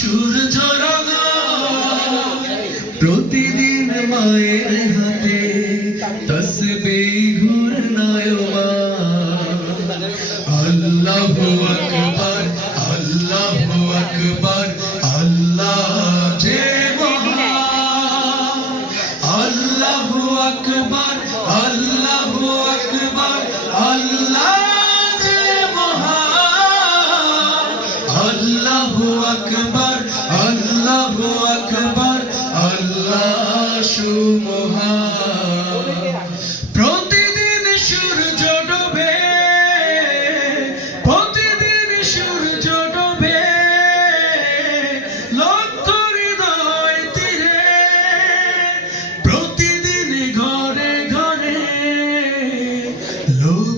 সূর্য রাঙা প্রতিদিন মায়ের হাতে তসবে ঘুর নয়মা আল্লাহ আকবার আল্লাহ আকবার, আল্লাহ আল্লাহ আকবার আল্লাহু আকবার, আল্লাহ সুমহান। প্রতিদিন সূর্য ডোবে, প্রতিদিন সূর্য ডোবে, লক্ষ হৃদয় তীরে, প্রতিদিন ঘরে ঘরে, লোক